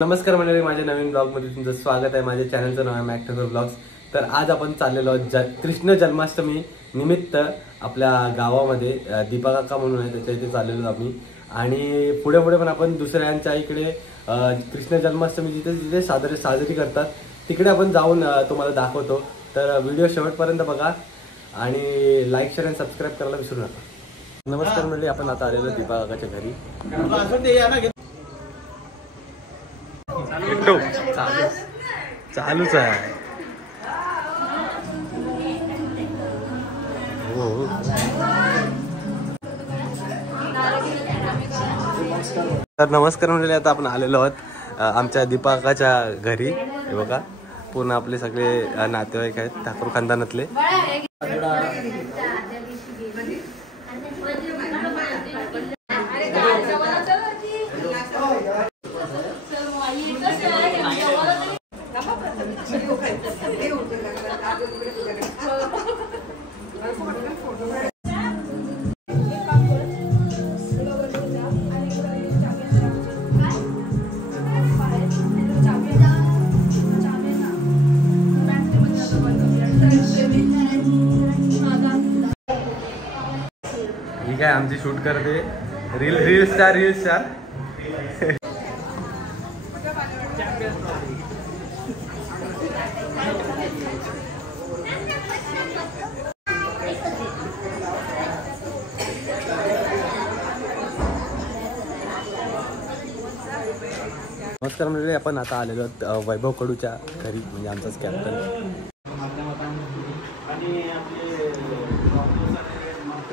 नमस्कार मंडळी, माझ्या नवीन ब्लॉगमध्ये तुमचं स्वागत आहे। माझ्या चॅनलचं नाव आहे मॅक ठाकर ब्लॉग्स। तर आज आपण चाललेलो कृष्ण जन्माष्टमी निमित्त आपल्या गावामध्ये दीपा काका म्हणून आहे त्याच्या इथे चाललेलो आम्ही। आणि पुढे पुढे पण आपण दुसऱ्यांच्या इकडे कृष्ण जन्माष्टमी जिथे जिथे साजरी करतात तिकडे आपण जाऊन तुम्हाला दाखवतो। तर व्हिडिओ शेवटपर्यंत बघा आणि लाईक शेअर आणि सबस्क्राईब करायला विसरू नका। नमस्कार मंडळी, आपण आता आलेलो दीपा काकाच्या घरी। चालूच आहे। तर नमस्कार मंडळी, आता आपण आलेलो आहोत आमच्या दीपाकाच्या घरी। हे बघा, पूर्ण आपले सगळे नातेवाईक आहेत ठाकूर खानदानातले। काय आमची शूट करते रील स्टार। नमस्कार मंडळी, आपण आता आलेलो वैभव कडूच्या घरी, म्हणजे आमचाच कॅप्टन।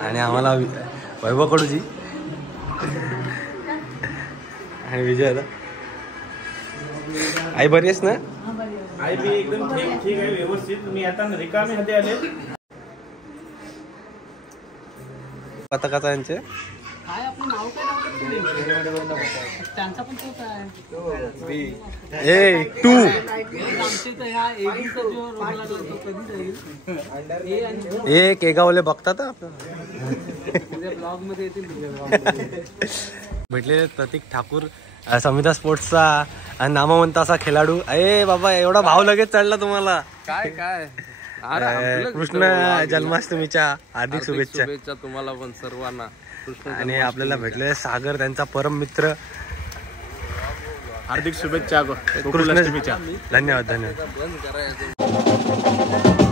आणि आम्हाला वैभव कडूजी आणि विजय दादा। आई बरी आहेस ना? आई मी एकदम ठीक आहे, व्यवस्थित। मी आता रिकामे हाते आले। पथकाचा यांचे काय आपलं नाव काय त्यांचा पण तो काय ए टू आमचे तर ह्या एबीचा जो रोग लागला तो कधी जाईल ए केगावले बघतात तुझ्या ब्लॉग मध्ये येतील तुझ्या भेटलेले प्रतीक ठाकूर, समिता स्पोर्ट्सचा नामवंत असा खेळाडू। अरे बाबा, एवढा भाव लगेच चढला तुम्हाला? काय काय कृष्ण जन्माष्टमीच्या हार्दिक शुभेच्छा तुम्हाला पण सर्वांना। आणि आपल्याला भेटले सागर, त्यांचा परम मित्र। हार्दिक शुभेच्छा कृष्णाष्टमीच्या। धन्यवाद धन्यवाद। बंद करायचं।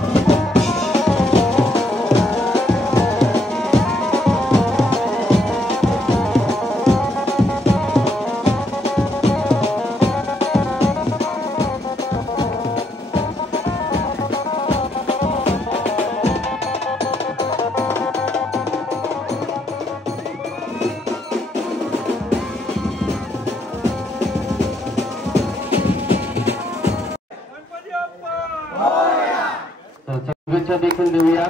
शुभेच्छा देखील देऊया।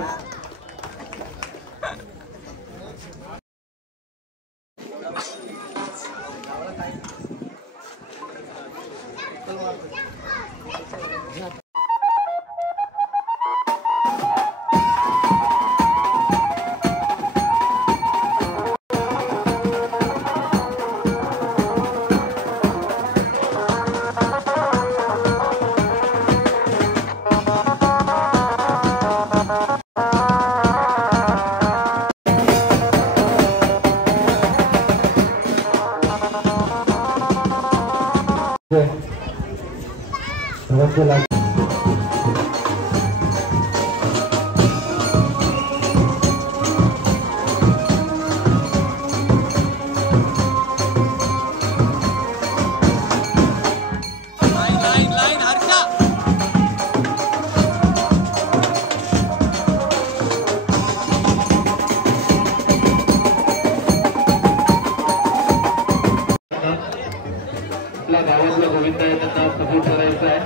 गावातल्या गोविंदा यांना सपोर्ट करायचा आहे।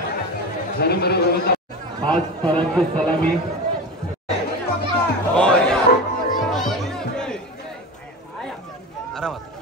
जरी बरे गोविंदा आज सरांची सलामी। आरामात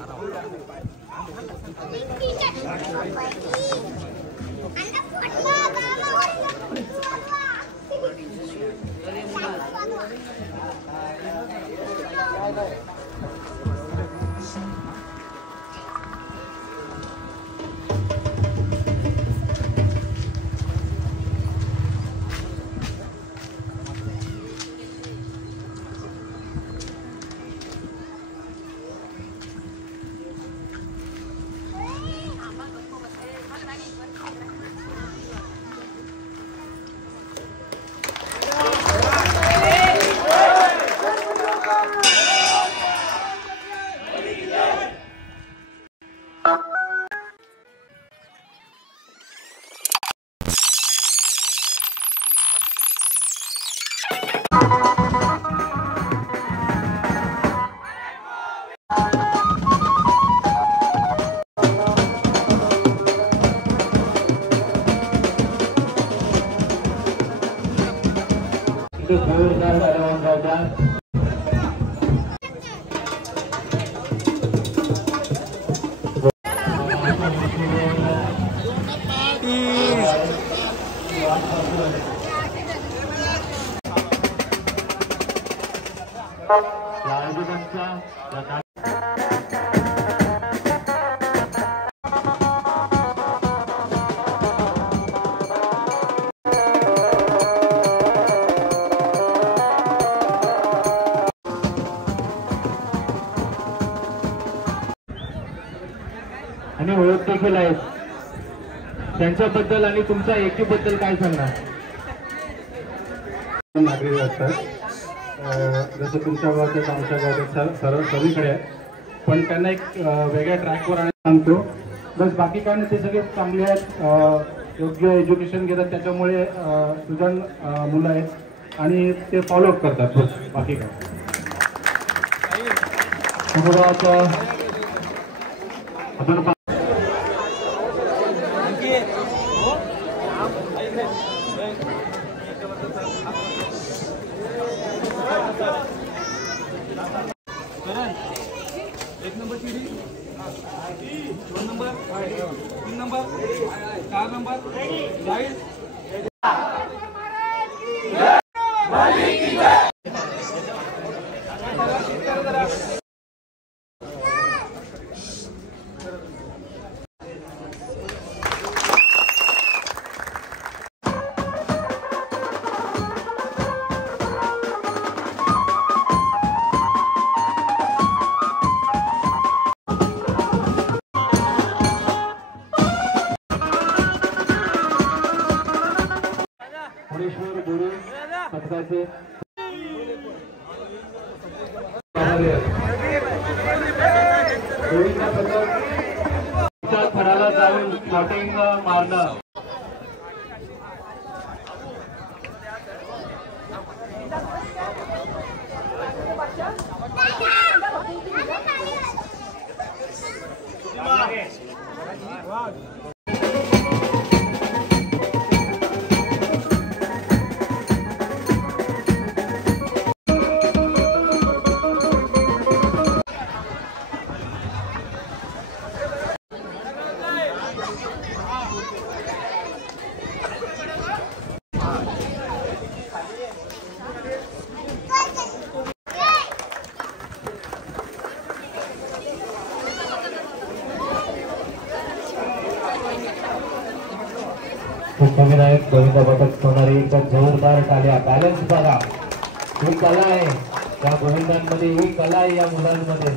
एक जोरदार टाळ्या जाऊ द्या. आणि ओळख देखील आहेत त्यांच्याबद्दल आणि तुमच्या एकीबद्दल काय सांगणार? नागरिक असतात जसं तुमच्या गावात आमच्या गावात सगळीकडे आहे, पण त्यांना एक वेगळ्या ट्रॅकवर आणि सांगतो बस. बाकी काय नाही, ते सगळे चांगले आहेत, योग्य एज्युकेशन घेतात, त्याच्यामुळे सुजाण मुलं आहेत आणि ते फॉलोअप करतात बस. बाकी काय आपण एक नंबर सीढ़ी, 2 number, 3 number, 4 number, side. Mureshwar गुरु पथकाचे फळाला जाऊन शॉटिंग मारणं. खूप कमी आहेत गोविंदा पथक होणारी एक जोरदार टाळ्या. बॅलन्स बघा, ही कला आहे त्या गोविंदांमध्ये, ही कला आहे या मुलांमध्ये.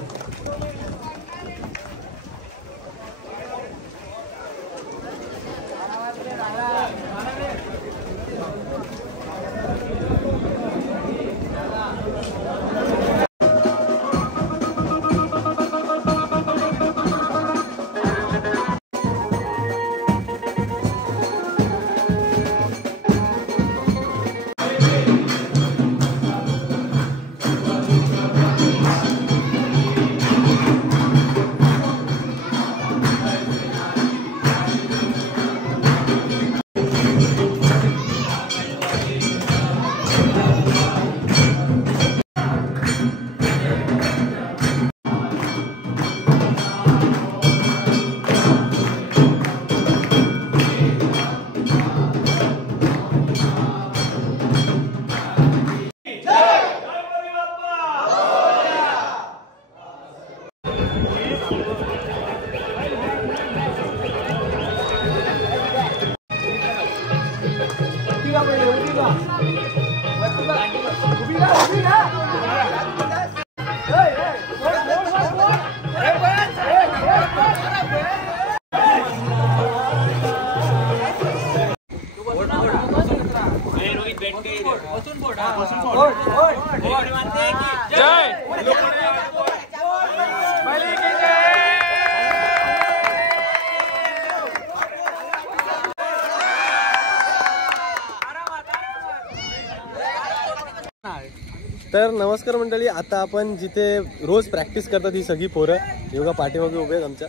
तर नमस्कार मंडळी, आता आपण जिथे रोज प्रॅक्टिस करतात ही सगळी पोरं योगा पाठीमागे उभे आहेत आमच्या,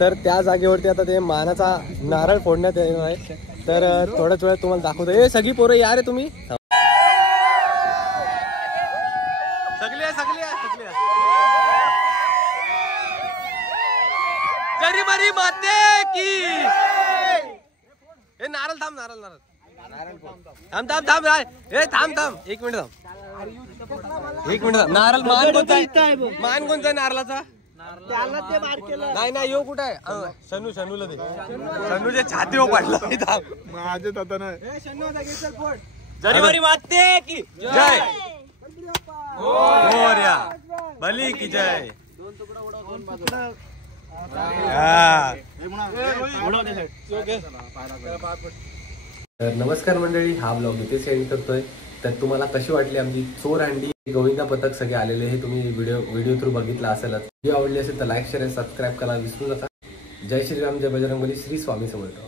तर त्या जागेवरती आता ते मानाचा नारळ फोडण्यात येणार आहे. तर थोड्याच वेळात तुम्हाला दाखवतो. हे सगळी पोरं या रे तुम्ही. थांब नारळ थांब थांब थांब ए थांब 1 मिनिट थांब 1 मिनिट थांब. नारळ मान कोणता आहे? मान कोणता आहे नारळाचा? नाही यो कुठे आहे? शनूला दे. शनूच्या छातीवर पडला. माझे ताता जरीवारी वाटते की जय मोरया भली की जय. नमस्कार मंडळी, हा ब्लॉग इथे सेंड करतोय. तर तुम्हाला कशी वाटली आमची चोर हंडी गोविंदा पथक सगळे आलेले हे तुम्ही व्हिडिओ थ्रू बघितला असेलच. व्हिडिओ आवडली असेल तर लाईक शेअर सबस्क्राईब करायला विसरू नका. जय श्रीराम, जय बजरंगबली, श्री स्वामी समर्थ.